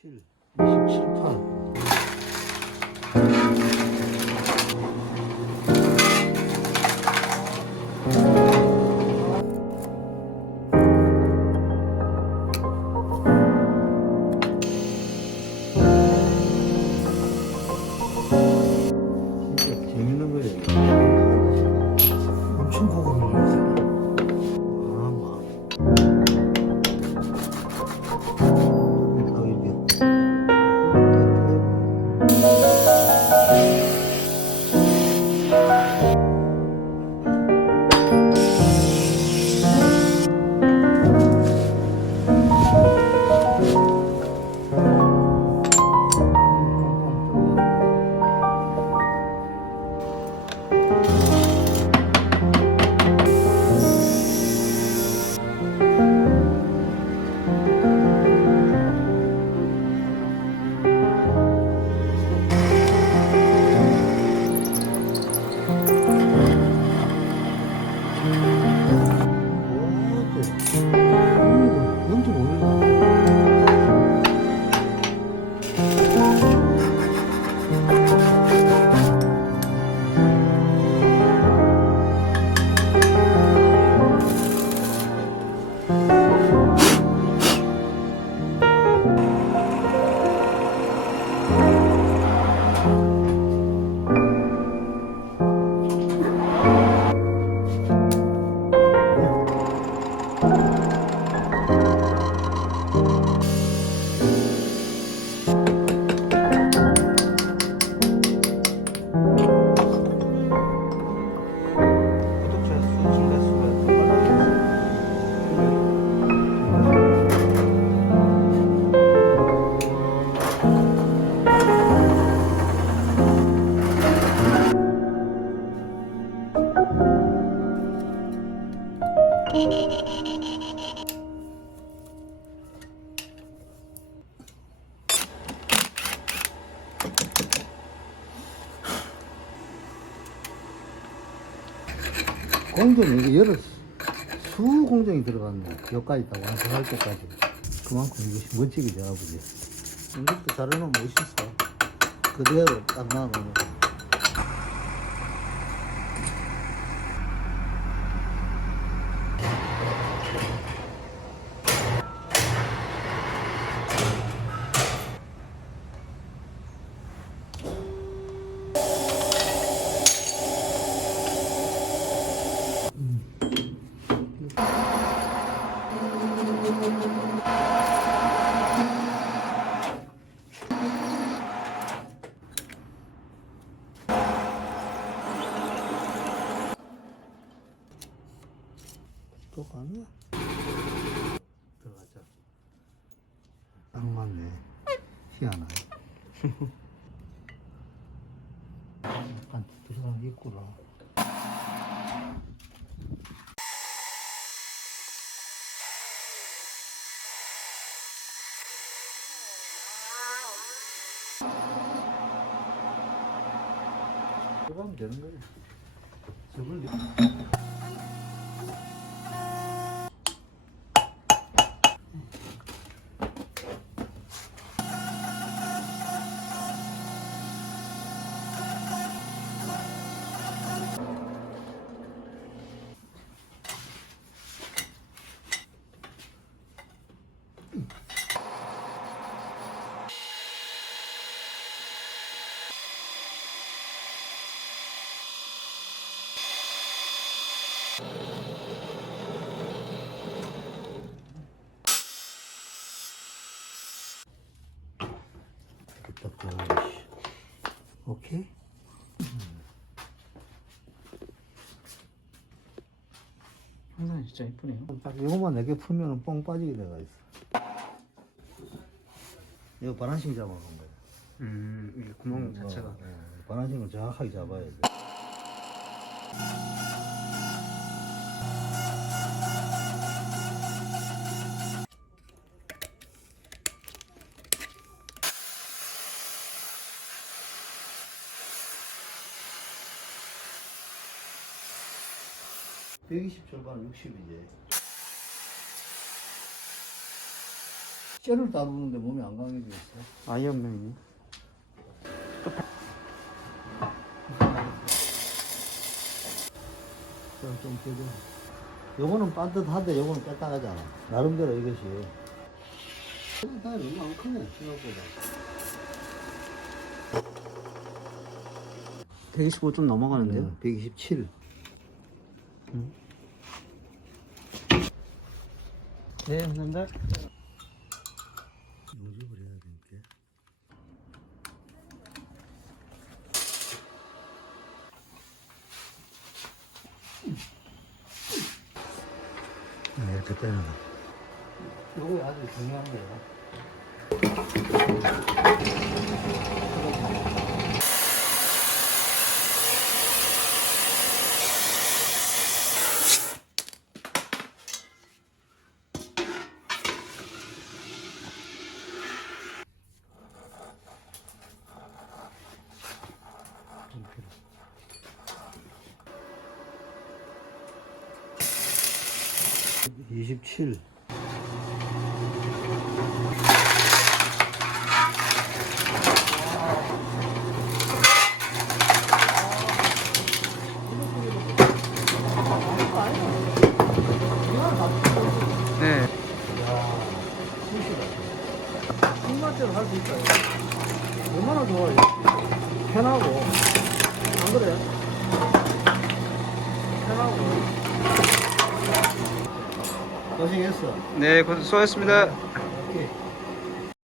7, 27, 8. 진짜 재밌는 거예요. 엄청 보고 놀랐어요. 아, 막. 이렇게. 뭔지 모르겠네. 구독자 수 증가 수가 더 빨라졌어. 공정이 이게 여러 수 공정이 들어갔네. 여기까지 다 완성할 때까지. 그만큼 이것이 멋지게 돼가보지. 이것도 잘해놓으면 멋있어. 그대로 딱 놔놓으면. 또 가네? 들어가자. 딱 맞네. 희한하네. 약간 들어가는 게 있구나. 들어가면 되는 거지. 저걸 オッケー 항상 진짜 이쁘네요. 딱 이거만 4개 풀면 뻥 빠지게 돼가 있어. 이거 반환식 잡아놓은 거야. 이게 구멍 자체가. 반환식을 정확하게 잡아야 돼. (120) 절반 60 이제 쇠를 다루는데 몸이 안 강해지겠어. 아이언맨이네. 좀 되죠. 요거는 반듯한데 요거는 딱딱하잖아. 나름대로 이것이. 다 너무 안 크네, 생각보다. 125 좀 넘어가는데요? 127. 네, 감사합니다. 모집을 해야 되니까. 이렇게 떼는 거. 요거 아주 중요한 거예요. 이 27. 네. 승마대로 할 수 있어요. 얼마나 좋아요. 편하고. 안 그래? 편하고. 고생했어. 네, 수고하셨습니다.